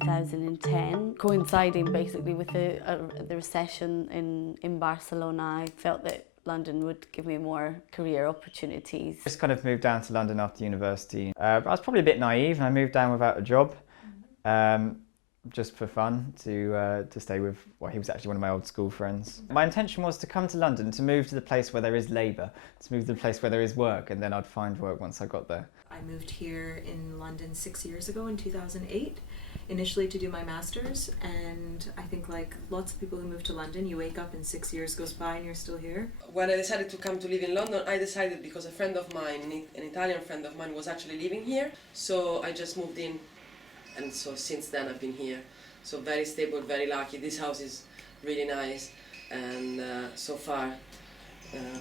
2010, coinciding basically with the recession in Barcelona. I felt that London would give me more career opportunities. Just kind of moved down to London after university. I was probably a bit naive and I moved down without a job. Just for fun, to stay with, well, he was actually one of my old school friends. My intention was to come to London, to move to the place where there is labour, to move to the place where there is work, and then I'd find work once I got there. I moved here in London 6 years ago in 2008, initially to do my master's, and I think like lots of people who move to London, you wake up and 6 years goes by and you're still here. When I decided to come to live in London, I decided because a friend of mine, an Italian friend of mine, was actually living here, so I just moved in. And so since then I've been here. So very stable, very lucky. This house is really nice and so far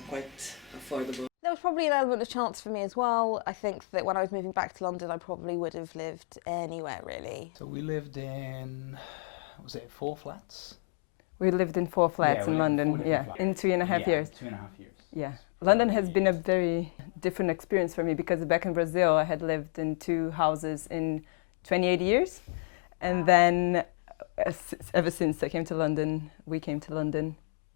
quite affordable. There was probably an element of chance for me as well. I think that when I was moving back to London, I probably would have lived anywhere really. So we lived in, was it 4 flats? We lived in 4 flats in London, in 2.5 years. 2.5 years. Yeah. London has been a very different experience for me because back in Brazil I had lived in 2 houses in 28 years, and then ever since I came to London, we came to London.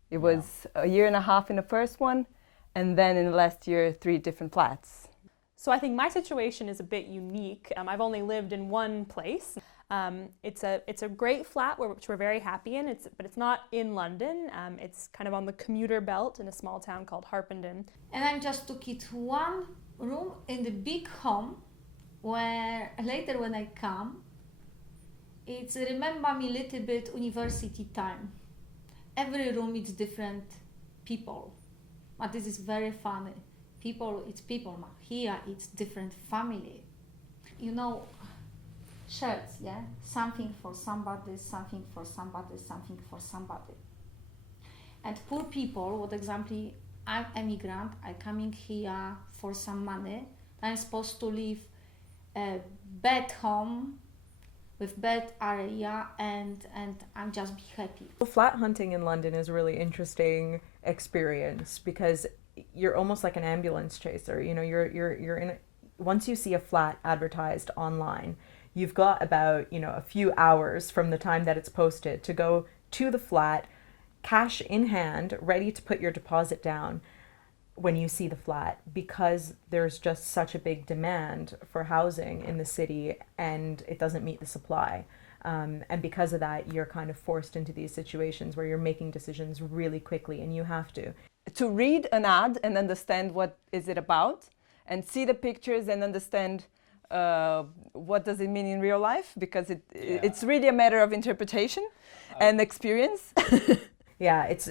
It was a year and a half in the first one, and then in the last year 3 different flats. So I think my situation is a bit unique. I've only lived in one place. It's a great flat which we're very happy in, but it's not in London. It's kind of on the commuter belt in a small town called Harpenden. And I just took it one room in the big home, where later when I come, it's remember me a little bit university time. Every room is different people, but this is very funny. People, it's people, but here it's different family. You know, shirts, yeah? Something for somebody, something for somebody, something for somebody. And poor people, what example, I'm immigrant, I'm coming here for some money, I'm supposed to live a bad home with bad area and I'm just be happy. Flat hunting in London is a really interesting experience because you're almost like an ambulance chaser. You know, you're in once you see a flat advertised online, you've got about, you know, a few hours from the time that it's posted to go to the flat, cash in hand, ready to put your deposit down when you see the flat, because there's just such a big demand for housing in the city and it doesn't meet the supply. And because of that, you're kind of forced into these situations where you're making decisions really quickly, and you have to. To read an ad and understand what is it about, and see the pictures and understand what does it mean in real life, because it's really a matter of interpretation and experience. Yeah, it's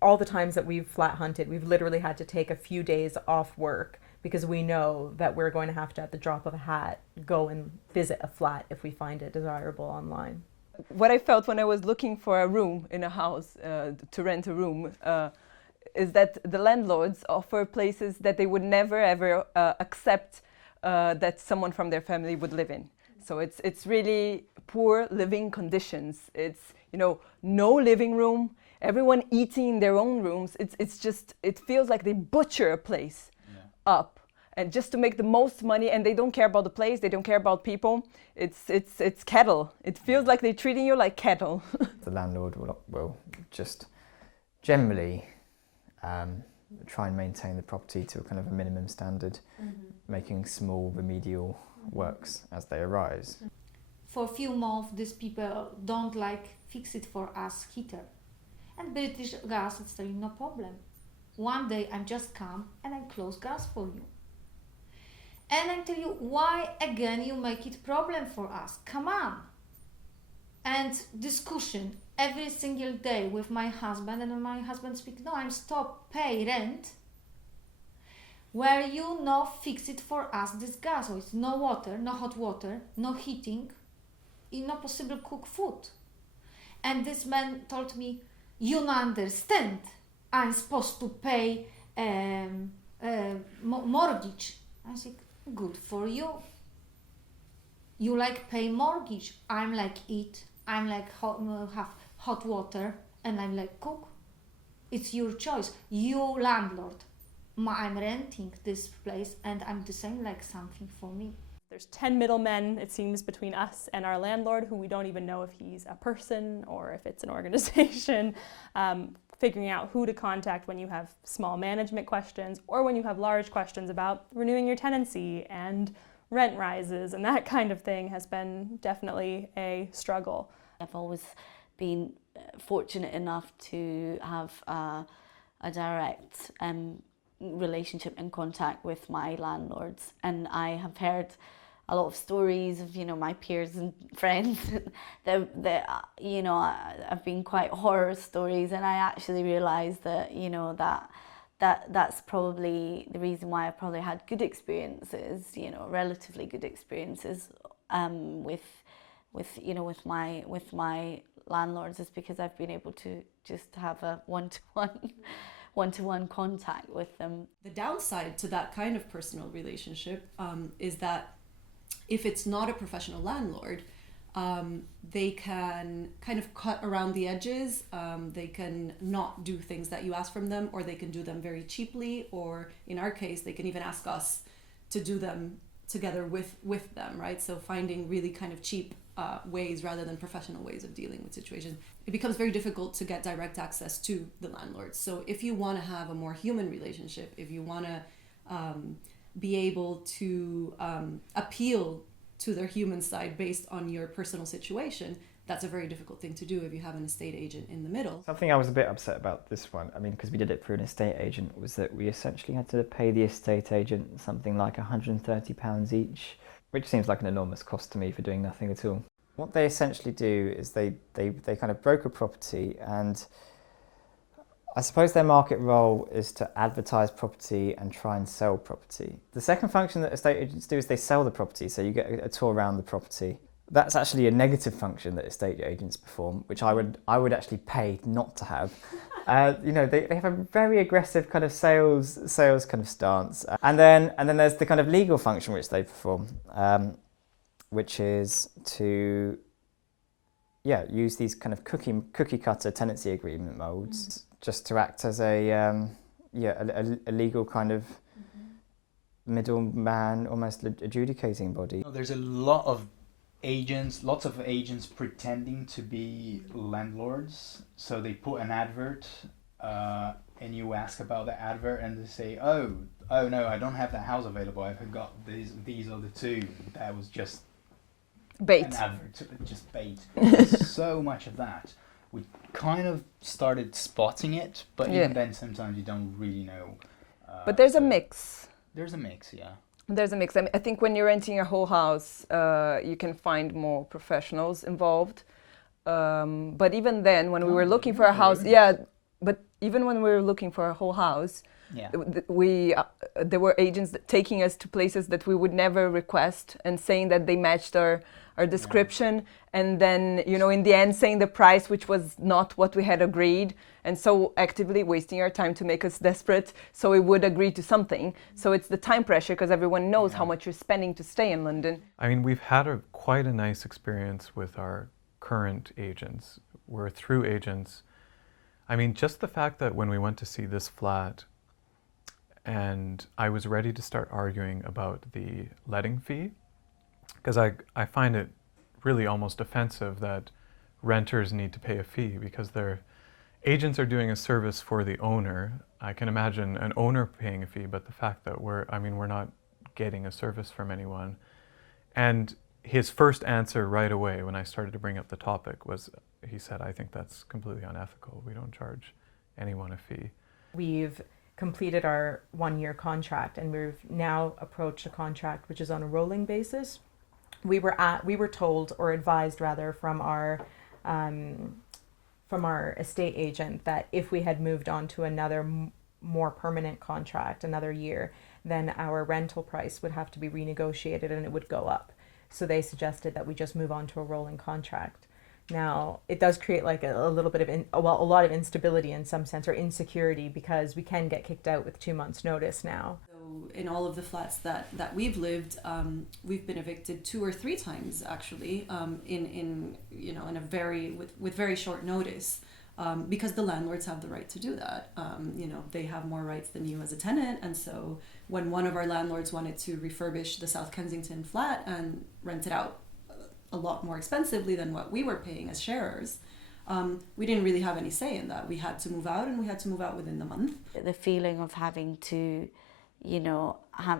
all the times that we've flat hunted, we've literally had to take a few days off work because we know that we're going to have to, at the drop of a hat, go and visit a flat if we find it desirable online. What I felt when I was looking for a room in a house, to rent a room, is that the landlords offer places that they would never ever accept that someone from their family would live in. So it's really poor living conditions. It's, you know, no living room, everyone eating in their own rooms. It's just, it feels like they butcher a place up, and just to make the most money, and they don't care about the place, they don't care about people. It's cattle. It feels like they're treating you like cattle. The landlord will just generally try and maintain the property to a kind of a minimum standard, making small remedial works as they arise. For a few months, these people don't like fix it for us heater. And British Gas is telling no problem. One day I'm just come and I close gas for you. And I tell you, why again you make it problem for us? Come on. And discussion every single day with my husband, and my husband speak, no, I'm stop pay rent. Where you no fix it for us this gas, so it's no water, no hot water, no heating, it's not possible cook food. And this man told me, you don't understand, I'm supposed to pay mortgage. I said, good for you. You like pay mortgage, I'm like eat, I'm like have hot water, and I'm like cook. It's your choice, you landlord. I'm renting this place and I'm the same like something for me. There's 10 middlemen, it seems, between us and our landlord, who we don't even know if he's a person or if it's an organization. Figuring out who to contact when you have small management questions or when you have large questions about renewing your tenancy and rent rises and that kind of thing has been definitely a struggle. I've always been fortunate enough to have a direct relationship and contact with my landlords, and I have heard a lot of stories of, you know, my peers and friends that you know, have been quite horror stories, and I actually realised that, you know, that's probably the reason why I probably had good experiences, you know, relatively good experiences with you know, with my landlords, is because I've been able to just have a one-to-one contact with them. The downside to that kind of personal relationship is that if it's not a professional landlord, they can kind of cut around the edges. They can not do things that you ask from them, or they can do them very cheaply, or in our case, they can even ask us to do them together with them, right? So finding really kind of cheap ways rather than professional ways of dealing with situations. It becomes very difficult to get direct access to the landlords. So if you want to have a more human relationship, if you want to be able to appeal to their human side based on your personal situation, that's a very difficult thing to do if you have an estate agent in the middle. Something I was a bit upset about this one, I mean, because we did it through an estate agent, was that we essentially had to pay the estate agent something like £130 each, which seems like an enormous cost to me for doing nothing at all. What they essentially do is they kind of broker property, and I suppose their market role is to advertise property and try and sell property. The second function that estate agents do is they sell the property, so you get a tour around the property. That's actually a negative function that estate agents perform, which I would actually pay not to have. You know, they have a very aggressive kind of sales kind of stance. And then there's the kind of legal function which they perform, which is to use these kind of cookie cutter tenancy agreement molds just to act as a legal kind of middleman, almost adjudicating body. There's a lot of lots of agents pretending to be landlords. So they put an advert and you ask about the advert and they say, oh no, I don't have that house available. I forgot these are the two. That was just bait. An advert, just bait. There's so much of that. We kind of started spotting it, but even then sometimes you don't really know. But there's a mix. There's a mix, yeah. There's a mix. I mean, I think when you're renting a whole house, you can find more professionals involved. But even then, when we were looking for a house, but even when we were looking for a whole house, there were agents taking us to places that we would never request and saying that they matched our description, and then, you know, in the end saying the price which was not what we had agreed, and so actively wasting our time to make us desperate so we would agree to something. So it's the time pressure, because everyone knows how much you're spending to stay in London. I mean, we've had quite a nice experience with our current agents. We're through agents. I mean, just the fact that when we went to see this flat and I was ready to start arguing about the letting fee, because I find it really almost offensive that renters need to pay a fee because their agents are doing a service for the owner. I can imagine an owner paying a fee, but the fact that we're not getting a service from anyone. And his first answer right away when I started to bring up the topic was, he said, I think that's completely unethical. We don't charge anyone a fee. We've completed our 1-year contract and we've now approached a contract which is on a rolling basis. We were told, or advised rather, from our estate agent that if we had moved on to another more permanent contract, another year, then our rental price would have to be renegotiated and it would go up. So they suggested that we just move on to a rolling contract. Now, it does create like a little bit of, a lot of instability in some sense, or insecurity, because we can get kicked out with 2 months' notice now. So in all of the flats that we've lived, we've been evicted 2 or 3 times actually, with very short notice. because the landlords have the right to do that. You know, they have more rights than you as a tenant, and so when one of our landlords wanted to refurbish the South Kensington flat and rent it out a lot more expensively than what we were paying as sharers, we didn't really have any say in that. We had to move out, and we had to move out within the month. The feeling of having to, you know,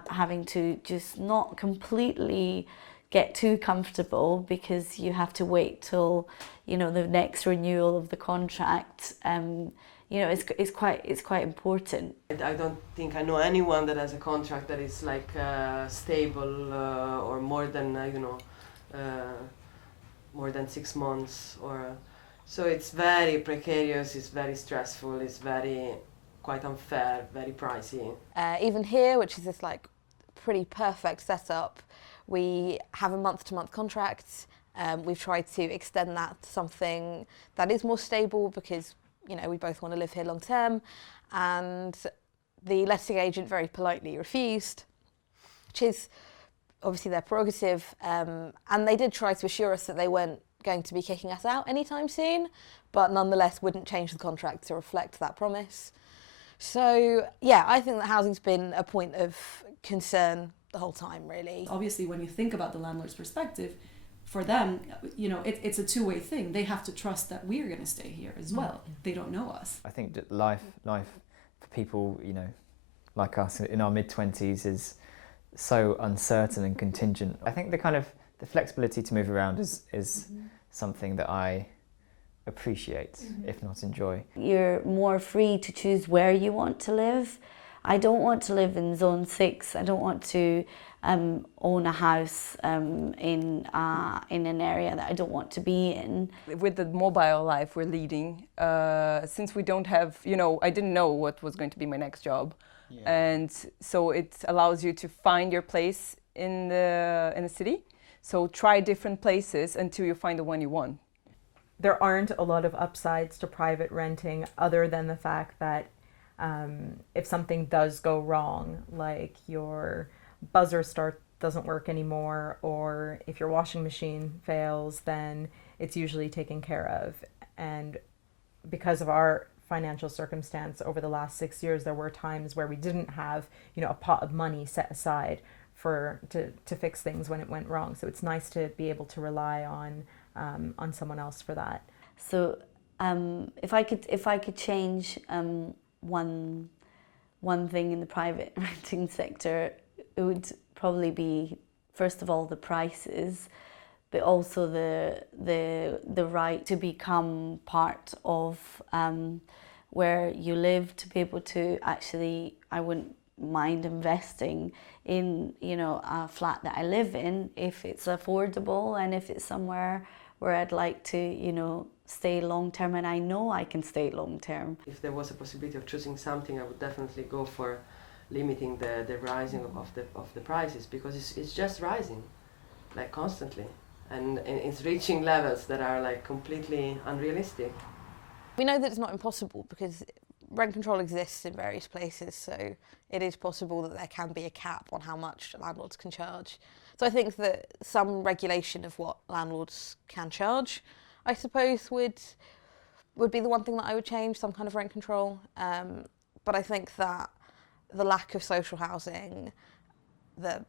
having to just not completely get too comfortable because you have to wait till, you know, the next renewal of the contract. You know, it's quite important. I don't think I know anyone that has a contract that is like stable or more than more than 6 months, or so it's very precarious. It's very stressful. It's very quite unfair, very pricey. Even here, which is this like pretty perfect setup, we have a month-to-month contract. We've tried to extend that to something that is more stable because, you know, we both want to live here long term, and the letting agent very politely refused, which is obviously their prerogative, and they did try to assure us that they weren't going to be kicking us out anytime soon, but nonetheless wouldn't change the contract to reflect that promise. So yeah, I think that housing's been a point of concern the whole time, really. Obviously, when you think about the landlord's perspective, for them, you know, it's a two-way thing. They have to trust that we're going to stay here as well. They don't know us. I think that life for people, you know, like us in our mid-20s is so uncertain and contingent. I think the flexibility to move around is something that I appreciate, if not enjoy. You're more free to choose where you want to live. I don't want to live in Zone 6. I don't want to own a house in an area that I don't want to be in. With the mobile life we're leading, since we don't have, you know, I didn't know what was going to be my next job. Yeah. And so it allows you to find your place in the city. So try different places until you find the one you want. There aren't a lot of upsides to private renting other than the fact that if something does go wrong, like your buzzer start doesn't work anymore, or if your washing machine fails, then it's usually taken care of. And because of our financial circumstance over the last 6 years, there were times where we didn't have, you know, a pot of money set aside to fix things when it went wrong. So it's nice to be able to rely on someone else for that. So if I could change one thing in the private renting sector, it would probably be, first of all, the prices, but also the right to become part of where you live, to be able to actually, I wouldn't mind investing in, you know, a flat that I live in if it's affordable and if it's somewhere where I'd like to, you know, stay long term, and I know I can stay long term. If there was a possibility of choosing something, I would definitely go for limiting the rising of the prices, because it's just rising, like constantly, and it's reaching levels that are like completely unrealistic. We know that it's not impossible because rent control exists in various places, so it is possible that there can be a cap on how much landlords can charge. So I think that some regulation of what landlords can charge, I suppose, would be the one thing that I would change, some kind of rent control. But I think that the lack of social housing, the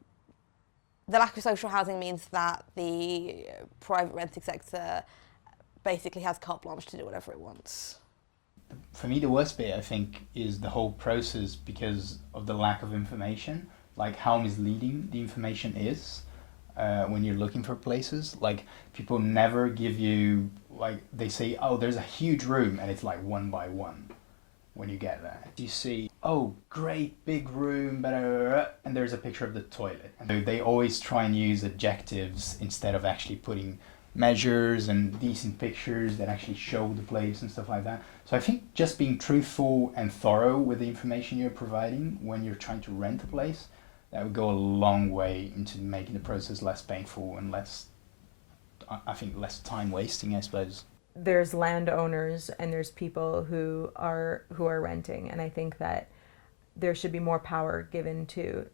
lack of social housing means that the private renting sector basically has carte blanche to do whatever it wants. For me, the worst bit, I think, is the whole process because of the lack of information, like how misleading the information is when you're looking for places. Like, people never give you, like, they say, oh, there's a huge room, and it's like 1 by 1 when you get there. You see, oh, great big room, and there's a picture of the toilet. And they always try and use adjectives instead of actually putting measures and decent pictures that actually show the place and stuff like that. So I think just being truthful and thorough with the information you're providing when you're trying to rent a place, that would go a long way into making the process less painful and less, I think, less time wasting, I suppose. There's landowners and there's people who are renting, and I think that there should be more power given to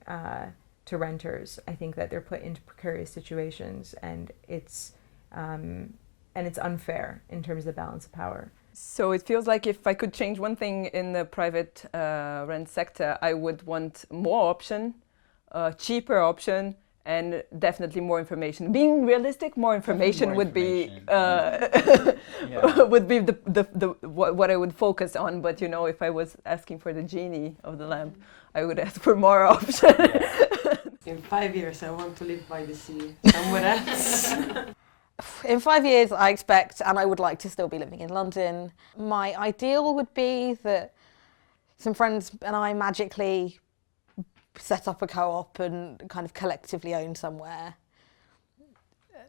renters. I think that they're put into precarious situations, and it's unfair in terms of the balance of power. So it feels like if I could change one thing in the private rent sector, I would want more option, cheaper option, and definitely more information. Being realistic, more information would be would be what I would focus on. But you know, if I was asking for the genie of the lamp, I would ask for more option. In 5 years, I want to live by the sea somewhere else. In 5 years, I expect, and I would like to still be living in London. My ideal would be that some friends and I magically set up a co-op and kind of collectively own somewhere.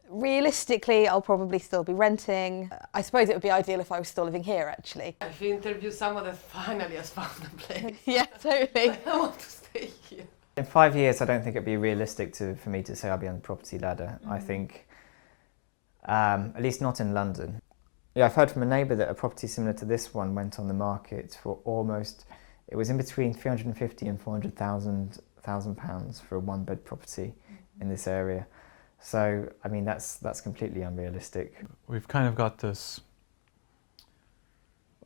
Realistically, I'll probably still be renting. I suppose it would be ideal if I was still living here, actually. If you interview someone that finally has found a place. Yeah, totally. I want to stay here. In 5 years, I don't think it'd be realistic for me to say I'll be on the property ladder. I think, at least not in London. Yeah, I've heard from a neighbour that a property similar to this one went on the market for almost, it was in between 350 and 400,000 pounds for a one-bed property in this area. So, I mean, that's completely unrealistic. We've kind of got this,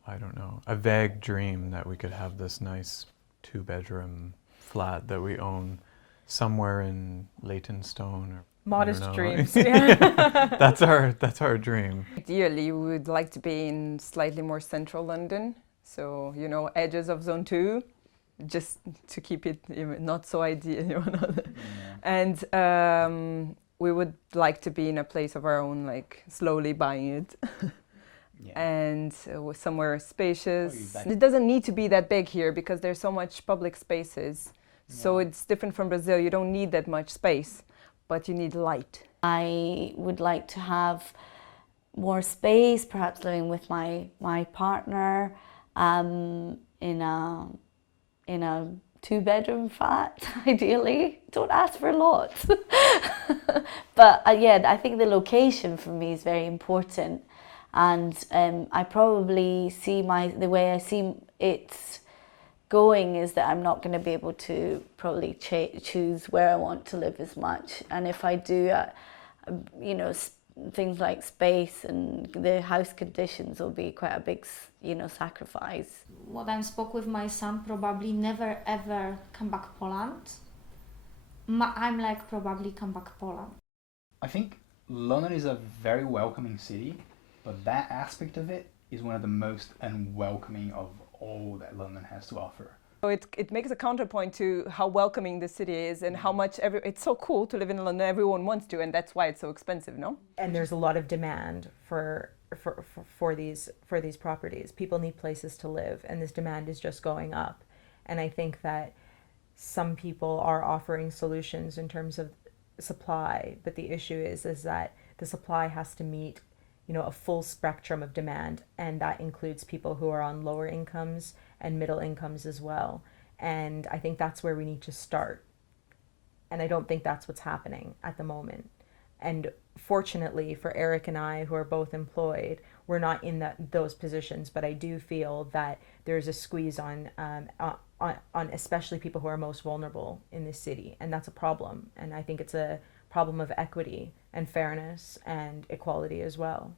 I don't know, a vague dream that we could have this nice 2-bedroom flat that we own somewhere in Leytonstone or Modest dreams. that's our dream. Ideally, we would like to be in slightly more central London. So, you know, edges of zone 2, just to keep it not so ideal. You know? And we would like to be in a place of our own, like slowly buying it. And somewhere spacious. It doesn't need to be that big here because there's so much public spaces. So it's different from Brazil. You don't need that much space, but you need light. I would like to have more space, perhaps living with my partner in a 2-bedroom flat, ideally. Don't ask for a lot. But yeah, I think the location for me is very important. And I probably see the way I see it going is that I'm not going to be able to probably choose where I want to live as much. And if I do, you know, things like space and the house conditions will be quite a big, you know, sacrifice. What I spoke with my son, probably never ever come back Poland. I'm like probably come back Poland. I think London is a very welcoming city, but that aspect of it is one of the most unwelcoming of all that London has to offer. So it makes a counterpoint to how welcoming the city is and how much it's so cool to live in London. Everyone wants to, and that's why it's so expensive, no? And there's a lot of demand for these properties. People need places to live, and this demand is just going up. And I think that some people are offering solutions in terms of supply, but the issue is that the supply has to meet, you know, a full spectrum of demand, and that includes people who are on lower incomes and middle incomes as well. And I think that's where we need to start. And I don't think that's what's happening at the moment. And fortunately for Eric and I, who are both employed, we're not in those positions, but I do feel that there's a squeeze on especially people who are most vulnerable in this city, and that's a problem. And I think it's a problem of equity and fairness and equality as well.